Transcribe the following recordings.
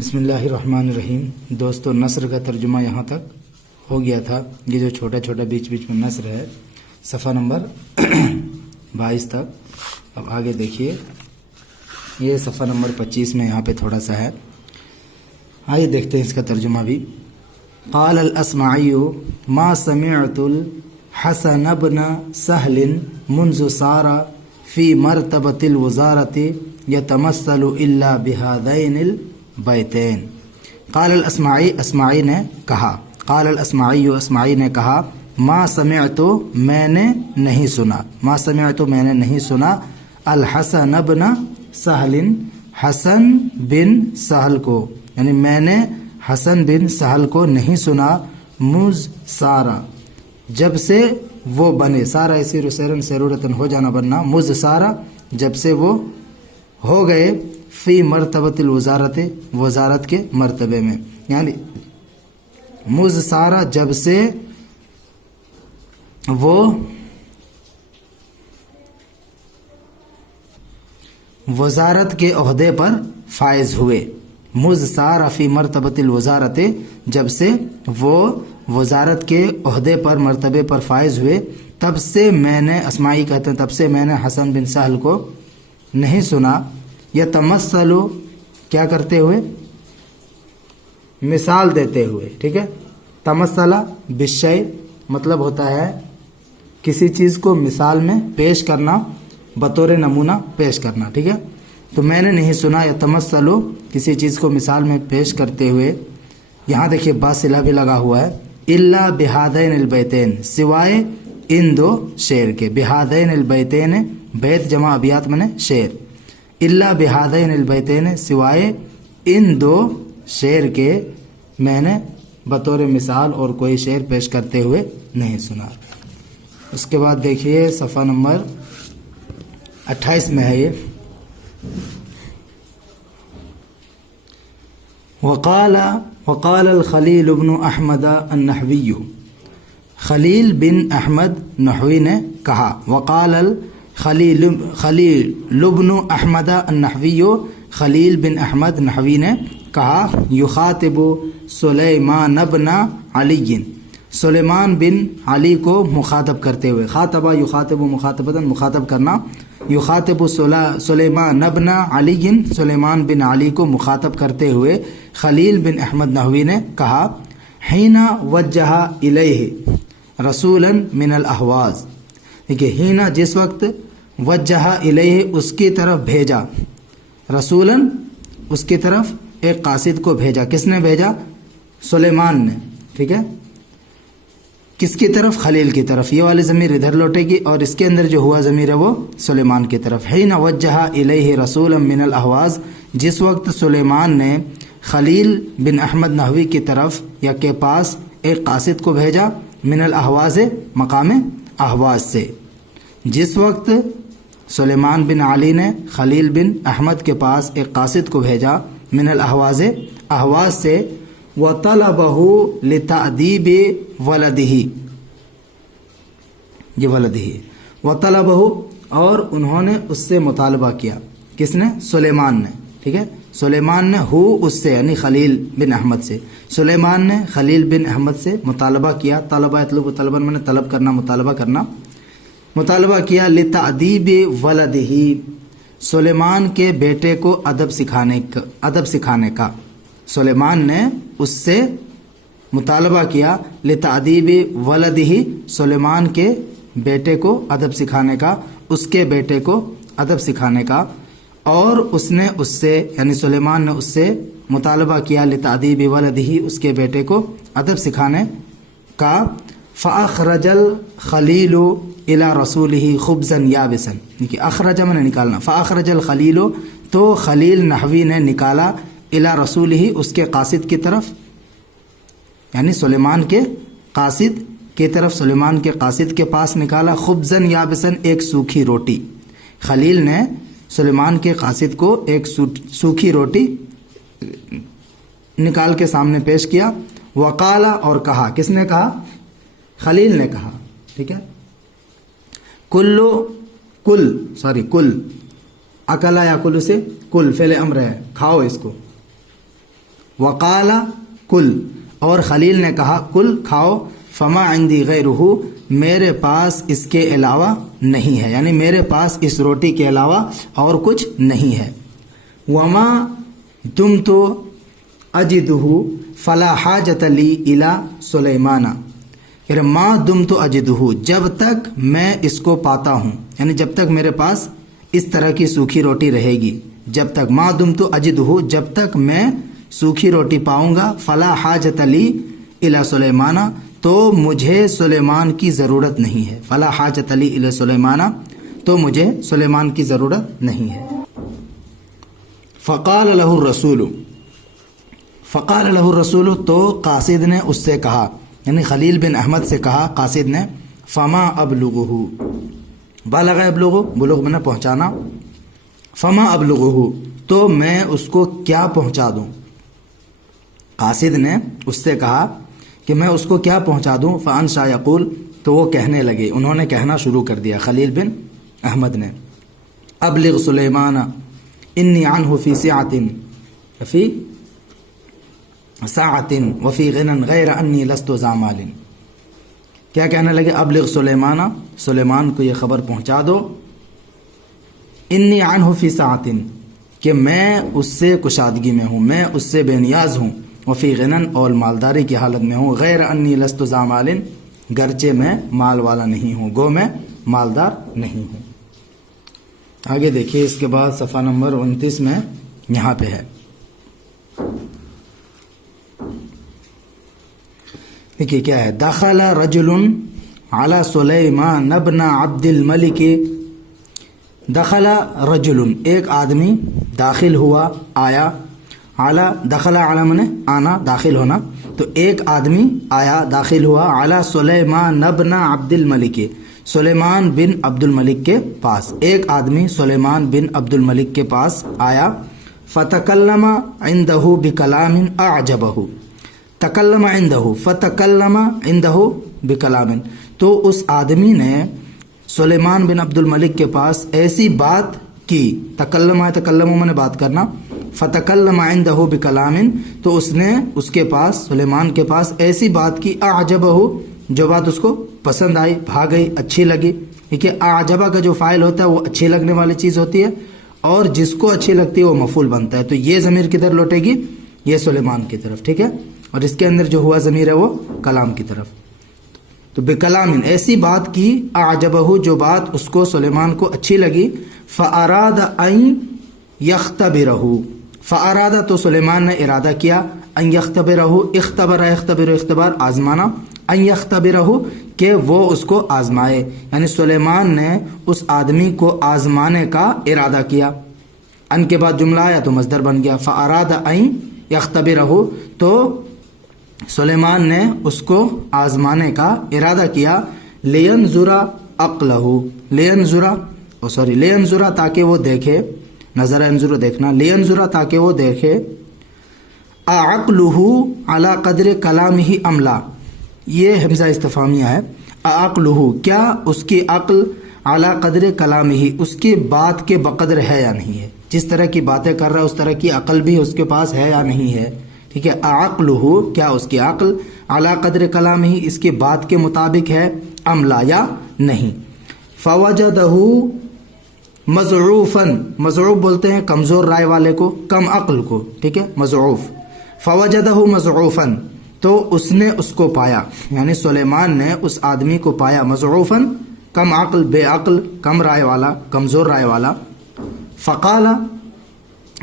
بسم اللہ الرحمن الرحیم۔ دوستو نثر کا ترجمہ یہاں تک ہو گیا تھا۔ یہ جو چھوٹا چھوٹا بیچ بیچ میں نثر ہے صفحہ نمبر 22 تک۔ اب آگے دیکھیے، یہ صفحہ نمبر 25 میں یہاں پہ تھوڑا سا ہے، آئیے دیکھتے ہیں اس کا ترجمہ بھی۔ قال الاصمعی ما سمعت الحسن بن سہل منذ صار فی مرتبۃ الوزارۃ یتمثل الا بہذین البیتین۔ قال الاصمعی، اصمعی نے کہا، قال الاصمعی، اصمعی نے کہا، ما سمعت، میں نے نہیں سنا، ما سمعت، میں نے نہیں سنا، الحسن بن سہل، حسن بن سہل کو، یعنی میں نے حسن بن سہل کو نہیں سنا، مز سارا، جب سے وہ بنے، سارا اسیر و سیرن سیرورتن ہو جانا بننا، مز سارا، جب سے وہ ہو گئے، فی مرتبۃ الوزارت، وزارت کے مرتبے میں، یعنی مز سارا، جب سے وہ وزارت کے عہدے پر فائز ہوئے، مز سارا فی مرتبۃ الوزارت، جب سے وہ وزارت کے عہدے پر، مرتبے پر فائز ہوئے، تب سے میں نے، اصمعی کہتے ہیں، تب سے میں نے حسن بن سہل کو نہیں سنا، یتمثل، کیا کرتے ہوئے، مثال دیتے ہوئے، ٹھیک ہے، تمثل بالشیء مطلب ہوتا ہے کسی چیز کو مثال میں پیش کرنا، بطور نمونہ پیش کرنا، ٹھیک ہے، تو میں نے نہیں سنا، یتمثل، کسی چیز کو مثال میں پیش کرتے ہوئے، یہاں دیکھیے با صلہ بھی لگا ہوا ہے، الا بہذین البیتین، سوائے ان دو شعر کے، بہذین البیتین، بیت جمع ابیات میں نے شعر، الا بہذین البیتین، سوائے ان دو شعر کے، میں نے بطور مثال اور کوئی شعر پیش کرتے ہوئے نہیں سنا۔ اس کے بعد دیکھیے صفحہ نمبر 28 میں ہے یہ، وقال الخلیل بن احمد النحوی، خلیل بن احمد نحوی نے کہا، وقال خلیل بن احمد النحوی، خلیل بن احمد نحوی نے کہا، یخاطب سلیمان بن علی، سلیمان بن علی کو مخاطب کرتے ہوئے، خاطبہ یخاطب مخاطبتاً، مخاطب کرنا، یخاطب سلیمان بن علی، سلیمان بن علی کو مخاطب کرتے ہوئے خلیل بن احمد نحوی نے کہا، حین وجہ الیہ رسولا من الاحواز، دیکھیے حین، جس وقت، وجہ الیہ، اس کی طرف بھیجا، رسولا، اس کی طرف ایک قاصد کو بھیجا، کس نے بھیجا؟ سلیمان نے، ٹھیک ہے، کس کی طرف؟ خلیل کی طرف، یہ والی ضمیر ادھر لوٹے گی اور اس کے اندر جو ہوا ضمیر ہے وہ سلیمان کی طرف۔ حین وجہ الیہ رسولا من الاحواز، جس وقت سلیمان نے خلیل بن احمد نحوی کی طرف یا کے پاس ایک قاصد کو بھیجا، من الاحواز، مقام احواز سے، جس وقت سلیمان بن علی نے خلیل بن احمد کے پاس ایک قاصد کو بھیجا، من الاحواز، احواز سے، وَطَلَبَهُ لِتَعْدِيبِ وَلَدِهِ، یہ ولدہ، وَطَلَبَهُ، اور انہوں نے اس سے مطالبہ کیا، کس نے؟ سلیمان نے، ٹھیک ہے، سلیمان نے، ہو، اس سے، یعنی خلیل بن احمد سے، سلیمان نے خلیل بن احمد سے مطالبہ کیا، طلبہ یطلب طلباً، میں نے طلب کرنا، مطالبہ کرنا، مطالبہ کیا، لِتَعْدِيبِ وَلَدِهِ، سلیمان کے بیٹے کو ادب سکھانے کا، سلیمان نے اس سے مطالبہ کیا، لِتَعْدِيبِ وَلَدِهِ، سلیمان کے بیٹے کو ادب سکھانے کا، اس کے بیٹے کو ادب سکھانے کا، اور اس نے اس سے، یعنی سلیمان نے اس سے مطالبہ کیا، لِتَعْدِيبِ وَلَدِهِ، اس کے بیٹے کو ادب سکھانے کا، فَأَخْرَجَ الْخَلِيلُ إِلَى رَسُولِهِ خُبْزًا يَابِسًا، دیکھیے اخرج میں نے نکالنا، فَأَخْرَجَ الْخَلِيلُ، تو خلیل نحوی نے نکالا، إِلَى رَسُولِهِ، اس کے قاصد کی طرف، یعنی سلیمان کے قاصد کی طرف، سلیمان کے قاصد کے پاس نکالا، خبزن یابسن، ایک سوکھی روٹی، خلیل نے سلیمان کے قاصد کو ایک سوکھی روٹی نکال کے سامنے پیش کیا، وقالا، اور کہا، کس نے کہا؟ خلیل نے کہا، ٹھیک ہے، کل اکلا یا کل سے، کل فعل امر ہے، کھاؤ اس کو، وقال کل، اور خلیل نے کہا کل کھاؤ، فما عندی غیرہ، میرے پاس اس کے علاوہ نہیں ہے، یعنی میرے پاس اس روٹی کے علاوہ اور کچھ نہیں ہے۔ وما دمت اجدہ فلا حاجۃ لی الی سلیمان، یعنی ما دمت اجدہ، جب تک میں اس کو پاتا ہوں، یعنی جب تک میرے پاس اس طرح کی سوکھی روٹی رہے گی، جب تک ما دمت اجدہ، جب تک میں سوکھی روٹی پاؤں گا، فلا حاجۃ لی الی سلیمان، تو مجھے سلیمان کی ضرورت نہیں ہے، فلا حاجۃ لی الی سلیمان، تو مجھے سلیمان کی ضرورت نہیں ہے۔ فقال لہ الرسول، فقال لہ الرسول، تو قاصد نے اس سے کہا، یعنی خلیل بن احمد سے کہا قاصد نے، فما ابلغہ، بالغ ابلغ، بلوغ میں نے پہنچانا، فما ابلغہ، تو میں اس کو کیا پہنچا دوں۔ قاصد نے اس سے کہا کہ میں اس کو کیا پہنچا دوں۔ فانشا یقول، تو وہ کہنے لگے، انہوں نے کہنا شروع کر دیا خلیل بن احمد نے، ابلغ سلیمان انی عنہ فی ساعۃ وفی غنى غیر انی لست ذا مال، کیا کہنے لگے، ابلغ سلیمان، سلیمان کو یہ خبر پہنچا دو، انی عنہ فی ساعۃ، کہ میں اس سے کشادگی میں ہوں، میں اس سے بے نیاز ہوں، وفی غنن، اور مالداری کی حالت میں ہوں، غیر انی لست ذا مال، گرچہ میں مال والا نہیں ہوں، گو میں مالدار نہیں ہوں۔ آگے دیکھیے اس کے بعد صفحہ نمبر 29 میں یہاں پہ ہے، دیکھیے کیا ہے، دخل رجل علی سلیمان بن عبد الملک، دخل رجل، ایک آدمی داخل ہوا، آیا، اعلیٰ دخل اعلیٰ میں نے آنا، داخل ہونا، تو ایک آدمی آیا، داخل ہوا، اعلیٰ سلیمان بن عبد الملک، سلیمان بن عبد الملک کے پاس، ایک آدمی سلیمان بن عبد الملک کے پاس آیا، فتکلم عندہ بکلام اعجبہ، تکلم عندہ، فتکلم عندہ بکلام، تو اس آدمی نے سلیمان بن عبد الملک کے پاس ایسی بات کی، تکلم ہے، تکلم میں نے بات کرنا، فتکلم عندہ بکلام، تو اس نے اس کے پاس، سلیمان کے پاس ایسی بات کی، اعجبہ، جو بات اس کو پسند آئی، بھا گئی، اچھی لگی، ٹھیک ہے، اعجبہ کا جو فاعل ہوتا ہے وہ اچھی لگنے والی چیز ہوتی ہے، اور جس کو اچھی لگتی ہے وہ مفعول بنتا ہے، تو یہ ضمیر کدھر لوٹے گی، یہ سلیمان کی طرف، ٹھیک ہے، اور اس کے اندر جو ہوا ضمیر ہے وہ کلام کی طرف، تو بکلام، ایسی بات کی، اعجبہ، جو بات اس کو، سلیمان کو اچھی لگی، فاراد ان یختبرہ، فاراد، تو سلیمان نے ارادہ کیا، ان یختبرہ، اختبر، اختبار، آزمانا، ان یختبرہ، کہ وہ اس کو آزمائے، یعنی سلیمان نے اس آدمی کو آزمانے کا ارادہ کیا، ان کے بعد جملہ آیا تو مصدر بن گیا، فاراد ان یختبرہ، تو سلیمان نے اس کو آزمانے کا ارادہ کیا، لینظر عقلہ، لینظر، تاکہ وہ دیکھے، نظر انظر دیکھنا، لینظر، تاکہ وہ دیکھے، اعقلہ علی قدر کلامہ ام لا، یہ حمزہ استفہامیہ ہے، اعقلہ، کیا اس کی عقل، علی قدر کلامہ، اس کی بات کے بقدر ہے یا نہیں ہے، جس طرح کی باتیں کر رہا ہے اس طرح کی عقل بھی اس کے پاس ہے یا نہیں ہے، ٹھیک ہے، اعقلہ، کیا اس کی عقل، علی قدر کلامہ، اس کی بات کے مطابق ہے، ام لا، یا نہیں، فوجدہ مضعوفاً، مضعوف بولتے ہیں کمزور رائے والے کو، کم عقل کو، ٹھیک ہے، مضعوف، فوجدہ مضعوفاً، تو اس نے اس کو پایا، یعنی سلیمان نے اس آدمی کو پایا، مضعوفاً، کم عقل، بے عقل، کم رائے والا، کمزور رائے والا، فقال،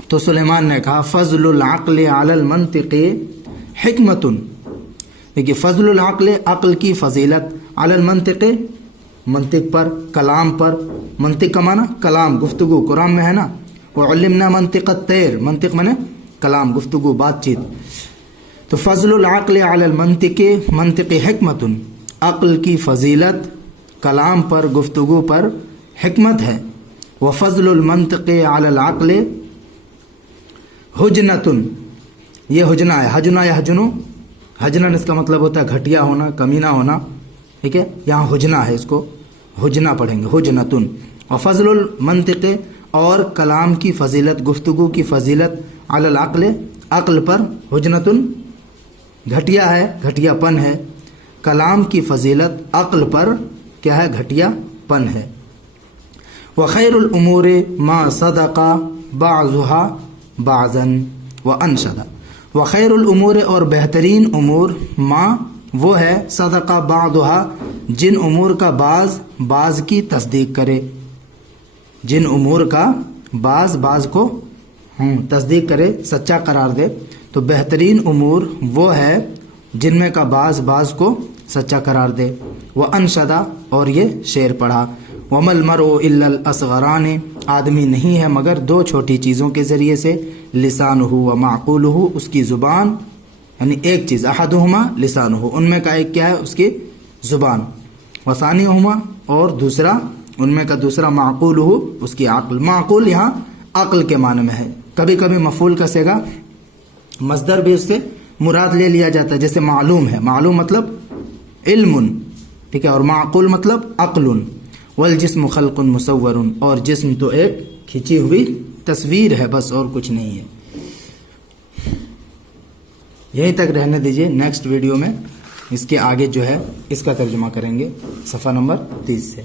تو سلیمان نے کہا، فضل العقل علی المنطق حکمت، دیکھیے، فضل العقل، عقل کی فضیلت، علی المنطق، منطق پر، کلام پر، منطق کا معنی کلام، گفتگو، قرآن میں ہے نا، وعلمنا منطق الطیر، منطق معنی کلام، گفتگو، بات چیت، تو فضل العقل علی المنطق، منطق حکمت، عقل کی فضیلت کلام پر، گفتگو پر حکمت ہے، وفضل المنطق علی العقل حجنۃ، یہ حجنہ ہے، حجنہ یا حجنو، حجنن اس کا مطلب ہوتا ہے گھٹیا ہونا، کمینہ ہونا، ٹھیک ہے، یہاں حجنہ ہے، اس کو حجنہ پڑھیں گے، حجنۃ، وفضل المنطق، اور کلام کی فضیلت، گفتگو کی فضیلت، علی العقل، عقل پر حجنتن گھٹیا ہے، گھٹیا پن ہے. کلام کی فضیلت عقل پر کیا ہے؟ گھٹیا پن ہے. وخیر الامور ما صدق بعضها بعضا وانشد. وخیر الامور اور بہترین امور ما وہ ہے صدق بعضها جن امور کا بعض کی تصدیق کرے، جن امور کا بعض کو تصدیق کرے، سچا قرار دے. تو بہترین امور وہ ہے جن میں کا بعض کو سچا قرار دے. وانشدہ اور یہ شعر پڑھا. وما المرء الا الاصغران آدمی نہیں ہے مگر دو چھوٹی چیزوں کے ذریعے سے. لسانہ و معقولہ اس کی زبان، یعنی ایک چیز احدہما لسانہ ان میں کا ایک کیا ہے؟ اس کی زبان. وثانیہما اور دوسرا ان میں کا دوسرا معقولہ اس کی عقل. معقول یہاں عقل کے معنی میں ہے. کبھی کبھی مفعول کا صیغہ مصدر بھی اس سے مراد لے لیا جاتا ہے، جیسے معلوم ہے. معلوم مطلب علم، ٹھیک ہے، اور معقول مطلب عقل. والجسم خلق مصور اور جسم تو ایک کھینچی ہوئی تصویر ہے، بس اور کچھ نہیں ہے. یہیں تک رہنے دیجئے. نیکسٹ ویڈیو میں اس کے آگے جو ہے اس کا ترجمہ کریں گے صفحہ نمبر 30 سے.